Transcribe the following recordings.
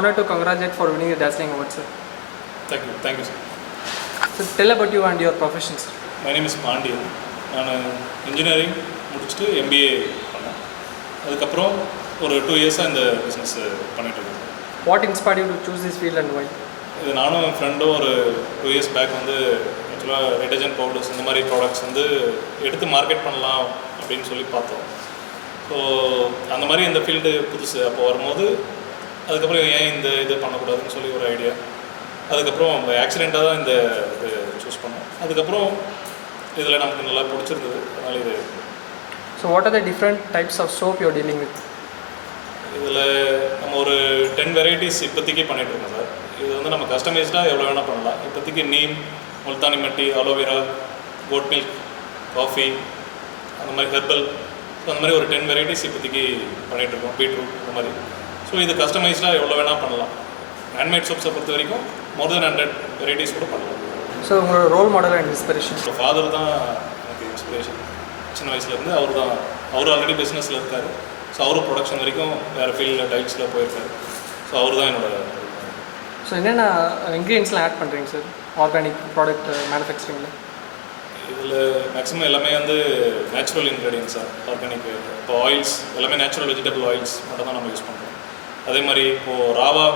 honor to congratulate for winning the Dazzling Award, sir. Thank you, sir. So tell about you and your profession, sir. My name is Pandiyan. நான் engineering முடிச்சுட்டு MBA பண்ணேன். அதுக்கப்புறம் ஒரு 2 இயர்ஸாக இந்த business பண்ணிகிட்ருக்கேன். What inspired you to choose this field and why? இது நானும் என் ஃப்ரெண்டும் ஒரு 2 இயர்ஸ் பேக் வந்து ஆக்சுவலாக டிடர்ஜென்ட் பவுடர்ஸ் இந்த மாதிரி ப்ராடக்ட்ஸ் வந்து எடுத்து மார்க்கெட் பண்ணலாம் அப்படின்னு சொல்லி பார்த்தோம். ஸோ அந்த மாதிரி இந்த ஃபீல்டு புதுசு அப்போ வரும்போது அதுக்கப்புறம் ஏன் இந்த இது பண்ணக்கூடாதுன்னு சொல்லி ஒரு ஐடியா. அதுக்கப்புறம் ஆக்சிடெண்ட்டாக தான் இந்த இது சூஸ் பண்ணோம். அதுக்கப்புறம் இதில் நமக்கு நல்லா பிடிச்சிருந்தது, அதனால் இது. So what are the different types of soap you're dealing with? இதில் நம்ம ஒரு 10 வெரைட்டிஸ் இப்போதைக்கு பண்ணிகிட்ருக்கோம் சார். இது வந்து நம்ம கஸ்டமைஸ்டாக எவ்வளோ வேணால் பண்ணலாம். இப்போதைக்கு நீம், முல்தானி மட்டி, அலோவேரா, கோட் மில்க், காஃபி, அந்த மாதிரி ஹெர்பல், ஸோ அந்த மாதிரி ஒரு 10 வெரைட்டிஸ் இப்போதைக்கு பண்ணிகிட்ருக்கோம். பீட்ரூட் இந்த மாதிரி. ஸோ இது கஸ்டமைஸ்டாக எவ்வளோ வேணால் பண்ணலாம். ஹேண்ட்மேட் சோப்ஸை பொறுத்த வரைக்கும் மோர் தென் 100 வெரைட்டிஸ் கூட பண்ணலாம். ஸோ உங்களோட role model and inspiration? So father தான் எனக்கு இன்ஸ்பிரேஷன். சின்ன வயசுலேருந்து அவர் ஆல்ரெடி பிஸ்னஸில் இருக்கார். ஸோ அவரும் ப்ரொடக்ஷன் வரைக்கும் வேறு ஃபீல்டில் டைல்ஸில் போயிருக்காரு. ஸோ அவர் தான் என்னோட. ஸோ என்னென்ன இன்க்ரீடியன்ஸ்லாம் ஆட் பண்ணுறீங்க சார் ஆர்கானிக் ப்ராடக்ட் மேனுஃபேக்சரிங்கில்? இதில் மேக்ஸிமம் எல்லாமே வந்து நேச்சுரல் இன்க்ரீடியன்ஸ் சார். ஆர்கானிக் இப்போ ஆயில்ஸ் எல்லாமே நேச்சுரல் வெஜிடபிள் ஆயில்ஸ் மட்டும் தான் நம்ம யூஸ் பண்ணுறோம். அதே மாதிரி இப்போது ராவா,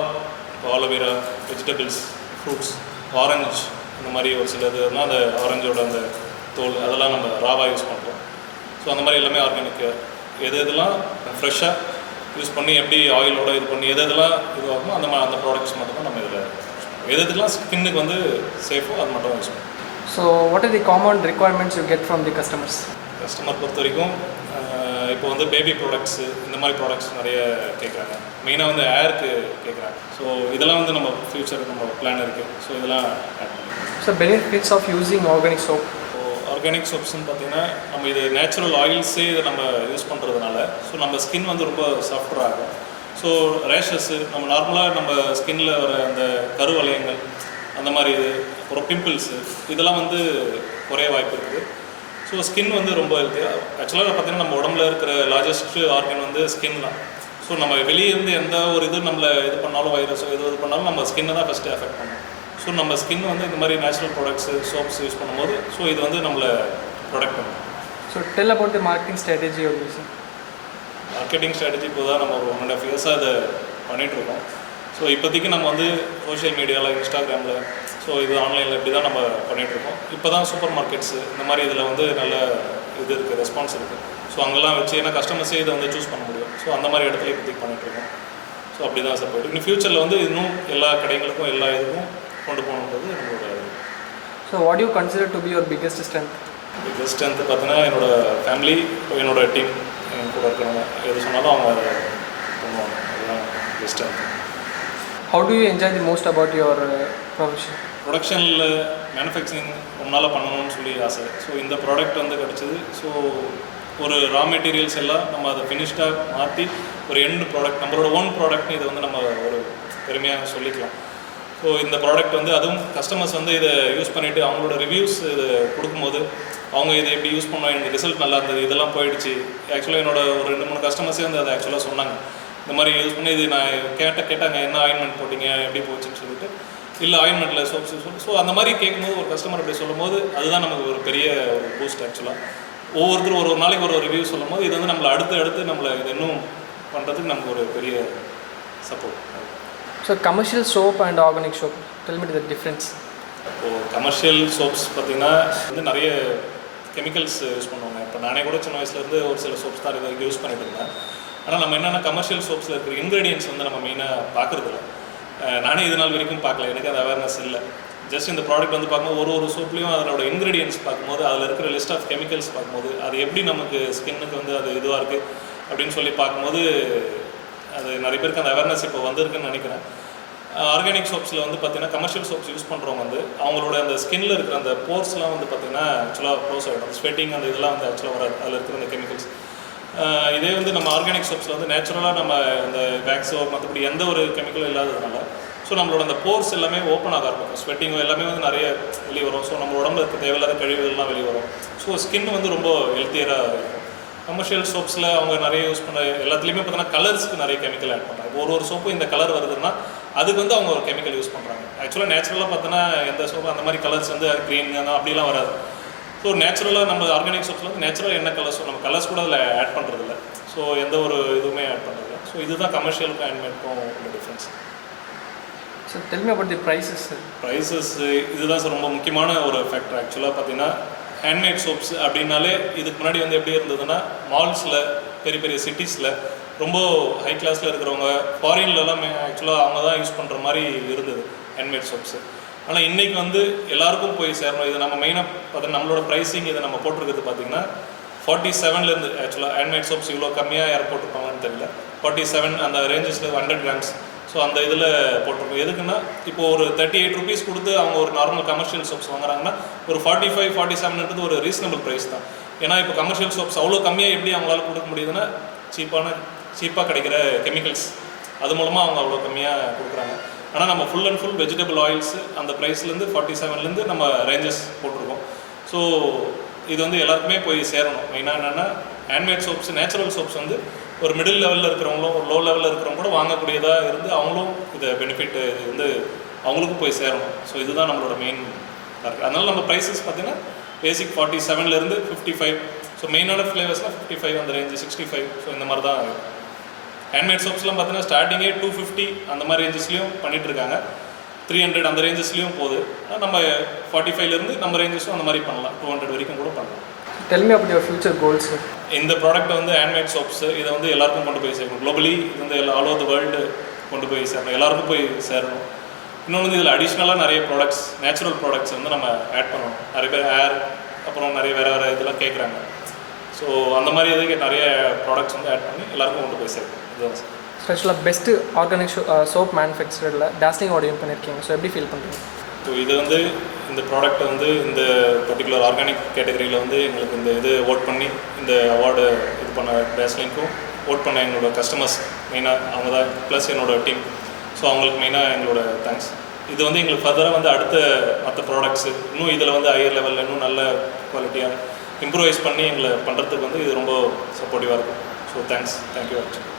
இப்போ ஆலோவேரா, வெஜிடபிள்ஸ், ஃப்ரூட்ஸ், ஆரஞ்சு, இந்த மாதிரி ஒரு சிலதுனா அந்த ஆரஞ்சோட அந்த தோல் அதெல்லாம் நம்ம ராவாக யூஸ் பண்ணுறோம். ஸோ அந்த மாதிரி எல்லாமே ஆர்கானிக்கு. எதெல்லாம் ஃப்ரெஷ்ஷாக யூஸ் பண்ணி எப்படி ஆயிலோட இது பண்ணி எதெல்லாம் இதுவாகுமோ அந்த ப்ராடக்ட்ஸ் மட்டும் தான் நம்ம இதில் எதெல்லாம் ஸ்கின்னுக்கு வந்து சேஃபோ அது மட்டும் தான் யூஸ் பண்ணுவோம். So what R the common requirements you get from the customers? Customer பொறுத்த வரைக்கும் இப்போ வந்து பேபி ப்ராடக்ட்ஸு இந்த மாதிரி ப்ராடக்ட்ஸ் நிறைய கேட்குறாங்க. மெயினாக வந்து ஏருக்கு கேட்குறாங்க. ஸோ இதெல்லாம் வந்து நம்ம ஃப்யூச்சர் நம்ம பிளான் இருக்குது. ஸோ இதெல்லாம் ஆட் பண்ணுவோம். So benefits of using organic soap? Organic சோப்ஸ்ன்னு பார்த்தீங்கன்னா நம்ம இது நேச்சுரல் ஆயில்ஸே இதை நம்ம யூஸ் பண்ணுறதுனால ஸோ நம்ம ஸ்கின் வந்து ரொம்ப சாஃப்டராக ஆகும். ஸோ ரேஷஸ்ஸு நம்ம நார்மலாக நம்ம ஸ்கின்னில் வர அந்த கருவளையங்கள் அந்த மாதிரி இது அப்புறம் பிம்பிள்ஸு இதெல்லாம் வந்து குறைய வாய்ப்பு இருக்குது. ஸோ ஸ்கின் வந்து ரொம்ப ஹெல்த்தியாக ஆக்சுவலாக பார்த்தீங்கன்னா நம்ம உடம்புல இருக்கிற லார்ஜஸ்ட் ஆர்கன் வந்து ஸ்கின் தான். ஸோ நம்ம வெளியே இருந்து எந்த ஒரு இது நம்மளை இது பண்ணாலும் வைரஸோ இது பண்ணாலும் நம்ம ஸ்கின்னை தான் ஃபஸ்ட்டு எஃபெக்ட் பண்ணும். ஸோ நம்ம ஸ்கின் வந்து இந்த மாதிரி நேச்சுரல் ப்ராடக்ட்ஸு சோப்ஸ் யூஸ் பண்ணும்போது ஸோ இது வந்து நம்மளை ப்ரொடெக்ட் பண்ணும். So tell about the marketing strategy your using? Marketing strategy இப்போ தான் நம்ம ஒரு 1.5 இயர்ஸாக அதை பண்ணிகிட்ருக்கோம். ஸோ இப்போதைக்கு நம்ம வந்து சோஷியல் மீடியாவில், இன்ஸ்டாகிராமில், ஸோ இது ஆன்லைனில் இப்படி தான் நம்ம பண்ணிகிட்ருக்கோம். இப்போ தான் சூப்பர் மார்க்கெட்ஸு இந்த மாதிரி இதில் வந்து நல்ல இது இருக்குது, ரெஸ்பான்ஸ் இருக்குது. ஸோ அங்கெல்லாம் வச்சு ஏன்னா கஸ்டமர்ஸே இதை வந்து சூஸ் பண்ண முடியும். ஸோ அந்த மாதிரி இடத்துல இப்போதைக்கு பண்ணிகிட்ருக்கோம். ஸோ அப்படி தான் சார் போய்ட்டு இன்னும் ஃப்யூச்சரில் வந்து இன்னும் எல்லா கடைகளுக்கும் எல்லா இதுக்கும் கொண்டு போகணுன்றது நம்மளோட. So what you consider to be your biggest strength? Biggest strength பார்த்தீங்கன்னா என்னோடய ஃபேமிலி, என்னோடய டீம், என் கூட இருக்கிறவங்க எது சொன்னாலும் அவங்க அதை பண்ணுவாங்க. அதுதான் best strength. How to you enjoy the most about your profession? ப்ரொடக்ஷனில் மேனுஃபேக்சரிங் முன்னால் பண்ணணும்னு சொல்லி ஆசை. ஸோ இந்த ப்ராடக்ட் வந்து கிடச்சிது. ஸோ ஒரு ரா மெட்டீரியல்ஸ் எல்லாம் நம்ம அதை ஃபினிஷ்டாக மாற்றி ஒரு எண்ட் ப்ராடக்ட் நம்மளோட ஓன் ப்ராடக்ட்னு இதை வந்து நம்ம ஒரு பெருமையாக சொல்லிக்கலாம். ஸோ இந்த ப்ராடக்ட் வந்து அதுவும் கஸ்டமர்ஸ் வந்து இதை யூஸ் பண்ணிவிட்டு அவங்களோட ரிவ்யூஸ் இது கொடுக்கும்போது அவங்க இதை எப்படி யூஸ் பண்ணோம், எனக்கு ரிசல்ட் நல்லா இருந்தது, இதெல்லாம் போயிடுச்சு. ஆக்சுவலாக என்னோட ஒரு 2-3 கஸ்டமர்ஸே வந்து அதை ஆக்சுவலாக சொன்னாங்க. இந்த மாதிரி யூஸ் பண்ணி இது நான் கேட்டாங்க என்ன ஆயின்மெண்ட் போட்டிங்க எப்படி போச்சுன்னு சொல்லிட்டு, இல்லை ஆயின்மெண்ட்டில் சோப்ஸ் யூஸ் பண்ணி. ஸோ அந்த மாதிரி கேட்கும்போது ஒரு கஸ்டமர் அப்படி சொல்லும்போது அதுதான் நமக்கு ஒரு பெரிய ஒரு பூஸ்ட். ஆக்சுவலாக ஒவ்வொருத்தரும் ஒரு நாளைக்கு ஒரு ரிவ்யூ சொல்லும் போது இது வந்து நம்மளை அடுத்து நம்மளை இது இன்னும் பண்ணுறதுக்கு நமக்கு ஒரு பெரிய support. So commercial soap and organic soap, tell me the difference. இப்போது கமர்ஷியல் சோப்ஸ் பார்த்திங்கன்னா வந்து நிறைய கெமிக்கல்ஸ் யூஸ் பண்ணுவாங்க. இப்போ நானே கூட சின்ன வயசுலேருந்து ஒரு சில சோப்ஸ் தான் இது வரைக்கும் யூஸ் பண்ணிட்டு இருந்தேன். ஆனால் நம்ம என்னென்னா கமர்ஷியல் சோப்ஸில் இருக்கிற இன்க்ரீடியன்ஸ் வந்து நம்ம மெயினாக பார்க்குறதில்ல. நானே இது நாள் வரைக்கும் பார்க்கல, எனக்கு அது அவேர்னஸ் இல்லை. ஜஸ்ட் இந்த ப்ராடக்ட் வந்து பார்க்கும்போது ஒரு சோப்லேயும் அதனோட இன்க்ரீடியன்ஸ் பார்க்கும்போது அதில் இருக்கிற லிஸ்ட் ஆஃப் கெமிக்கல்ஸ் பார்க்கும்போது அது எப்படி நமக்கு ஸ்கின்னுக்கு வந்து அது இதுவாக இருக்குது அப்படின்னு சொல்லி பார்க்கும்போது அது நிறைய பேருக்கு அந்த அவேர்னஸ் இப்போ வந்திருக்குன்னு நினைக்கிறேன். ஆர்கானிக் சோப்ஸில் வந்து பார்த்திங்கன்னா கமர்ஷியல் சோப்ஸ் யூஸ் பண்ணுறவங்க வந்து அவங்களோட அந்த ஸ்கின்னில் இருக்கிற அந்த போர்ஸ்லாம் வந்து பார்த்திங்கன்னா ஆக்சுவலாக க்ளோஸ் ஆகிடும். அந்த ஸ்வெட்டிங் அந்த இதெல்லாம் வந்து ஆக்சுவலாக வராது அதில் இருக்கிற அந்த கெமிக்கல்ஸ். இதே வந்து நம்ம ஆர்கானிக் சோப்ஸில் வந்து நேச்சுரலாக நம்ம அந்த வேக்ஸோ மற்றபடி எந்த ஒரு கெமிக்கலும் இல்லாததுனால ஸோ நம்மளோட அந்த போர்ஸ் எல்லாமே ஓப்பன் ஆக இருக்கும். ஸ்வெட்டிங்கோ எல்லாமே வந்து நிறைய வெளியே வரும். ஸோ நம்ம உடம்புல இருக்க தேவையில்லாத கழிவுகள்லாம் வெளியே வரும். ஸோ ஸ்கின் வந்து ரொம்ப ஹெல்த்தியராக இருக்கும். கமர்ஷியல் சோப்ஸில் அவங்க நிறைய யூஸ் பண்ண எல்லாத்துலேயுமே பார்த்தீங்கன்னா கலர்ஸ்க்கு நிறைய கெமிக்கல் ஆட் பண்ணுறாங்க. ஒரு சோப்பு இந்த கலர் வருதுன்னா அதுக்கு வந்து அவங்க ஒரு கெமிக்கல் யூஸ் பண்ணுறாங்க. ஆக்சுவலாக நேச்சுரலாக பார்த்தோன்னா எந்த சோப்பு அந்த மாதிரி கலர்ஸ் வந்து க்ரீன் அப்படிலாம் வராது. ஸோ நேச்சுரலாக நம்ம ஆர்கானிக் சோப்ஸில் வந்து நேச்சுரலாக என்ன கலர்ஸ் நம்ம கலர்ஸ் கூட அதில் ஆட் பண்ணுறதில்ல. ஸோ எந்த ஒரு இதுவுமே ஆட் பண்ணுறதில்ல. ஸோ இதுதான் கமர்ஷியலுக்கும் ஹேண்ட்மேடுக்கும் உள்ள difference. So tell me about the prices. Prices இதுதான் சார் ரொம்ப முக்கியமான ஒரு ஃபேக்டர். ஆக்சுவலாக பார்த்தீங்கன்னா ஹேண்ட்மேட் சோப்ஸ் அப்படின்னாலே இதுக்கு முன்னாடி வந்து எப்படி இருந்ததுன்னா மால்ஸில் பெரிய பெரிய சிட்டிஸில் ரொம்ப ஹை கிளாஸில் இருக்கிறவங்க ஃபாரின்லலாம் ஆக்சுவலாக அவங்க தான் யூஸ் பண்ணுற மாதிரி இருந்தது ஹேண்ட்மேட் சோப்ஸு. ஆனால் இன்றைக்கி வந்து எல்லாருக்கும் போய் சேரணும். இது நம்ம மெயினாக பார்த்தா நம்மளோட ப்ரைஸிங் இதை நம்ம போட்டிருக்கிறது பார்த்திங்கன்னா 47லேருந்து ஆக்சுவலாக ஹேண்ட்மேட் சோப்ஸ் இவ்வளோ கம்மியாக யார் போட்டிருப்பாங்கன்னு தெரியல. 47 அந்த ரேஞ்சஸில் 100 கிராம்ஸ். ஸோ அந்த இதில் போட்டிருக்கோம். எதுக்குன்னா இப்போது ஒரு 38 ருபீஸ் கொடுத்து அவங்க ஒரு நார்மல் கமர்ஷியல் சோப்ஸ் வாங்குறாங்கன்னா ஒரு 45, 47ன்றது ஒரு ரீசனபிள் ப்ரைஸ் தான். ஏன்னா இப்போ கமர்ஷியல் சோப்ஸ் அவ்வளோ கம்மியாக எப்படி அவங்களால கொடுக்க முடியுதுன்னா சீப்பாக கிடைக்கிற கெமிக்கல்ஸ் அது மூலமாக அவங்க அவ்வளோ கம்மியாக கொடுக்குறாங்க. ஆனால் நம்ம full and full vegetable oils அந்த ப்ரைஸ்லேருந்து 47லேருந்து நம்ம ரேஞ்சஸ் போட்டிருக்கோம். ஸோ இது வந்து எல்லாருக்குமே போய் சேரணும். மெயினாக என்னென்னா ஹேண்ட்மேட் சோப்ஸ் நேச்சுரல் சோப்ஸ் வந்து ஒரு மிடில் லெவலில் இருக்கிறவங்களும் ஒரு லோ லெவலில் இருக்கிறவங்க கூட வாங்கக்கூடியதாக இருந்து அவங்களும் இதை பெனிஃபிட் வந்து அவங்களுக்கும் போய் சேரணும். ஸோ இதுதான் நம்மளோட மெயின் இருக்குது. அதனால் நம்ம ப்ரைஸஸ் பார்த்திங்கன்னா பேசிக் 47லேருந்து 55. ஸோ மெயினான ஃப்ளேவர்ஸ்லாம் 55 அந்த ரேஞ்சு 65. ஸோ இந்த மாதிரி தான் இருக்குது. ஹேண்ட்மேட் சோப்ஸ்லாம் பார்த்தீங்கன்னா ஸ்டார்டிங்கே 250 அந்த மாதிரி ரேஞ்சஸ்லையும் பண்ணிகிட்ருக்காங்க. 300 அந்த ரேஞ்சஸ்லையும் போகுது. நம்ம 45லேருந்து நம்ம ரேஞ்சஸும் அந்த மாதிரி பண்ணலாம். 200 வரைக்கும் கூட பண்ணலாம். Del me about your future goals. இந்த ப்ராடக்ட்டை வந்து ஹேண்ட்மேட் சோப்ஸ் இதை வந்து எல்லாருக்கும் கொண்டு போய் சேரணும். குளோபலி இது வந்து ஆல் ஓவர் த வேர்ல்டு கொண்டு போய் சேரணும். எல்லாருக்கும் போய் சேரணும். இன்னொன்று வந்து இதில் அடிஷ்னலாக நிறைய ப்ராடக்ட்ஸ் நேச்சுரல் ப்ராடக்ட்ஸ் வந்து நம்ம ஆட் பண்ணணும். நிறைய பேர் ஹேர் அப்புறம் நிறைய வேறு இதெல்லாம் கேட்குறாங்க. ஸோ அந்த மாதிரி இதுக்கு நிறைய ப்ராடக்ட்ஸ் வந்து ஆட் பண்ணி எல்லாருக்கும் கொண்டு போய் சேர்க்கணும். இதுதான் சார். ஸ்பெஷலாக பெஸ்ட்டு ஆர்கானிக் சோப் மேனுஃபேக்சரில் டாஸ்லிங் ஆடியம் பண்ணியிருக்கீங்க. ஸோ எப்படி ஃபீல் பண்ணுறீங்க? ஸோ இது வந்து இந்த ப்ராடக்ட்டை வந்து இந்த பர்டிகுலர் ஆர்கானிக் கேட்டகரியில் வந்து எங்களுக்கு இந்த இது ஓட் பண்ணி இந்த அவார்டு இது பண்ண டாஸ்லிங்க்கும் ஓட் பண்ண எங்களோட கஸ்டமர்ஸ் மெயினாக அவங்க தான், ப்ளஸ் என்னோடய டீம். ஸோ அவங்களுக்கு மெயினாக எங்களோட தேங்க்ஸ். இது வந்து எங்களுக்கு ஃபர்தராக வந்து அடுத்த மற்ற ப்ராடக்ட்ஸு இன்னும் இதில் வந்து ஹையர் லெவலில் இன்னும் நல்ல குவாலிட்டியாக இம்ப்ரூவைஸ் பண்ணி எங்களை பண்ணுறதுக்கு வந்து இது ரொம்ப சப்போர்ட்டிவாக இருக்கும். So thank you actually.